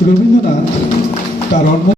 রবীন্দ্রনাথ তার অন্য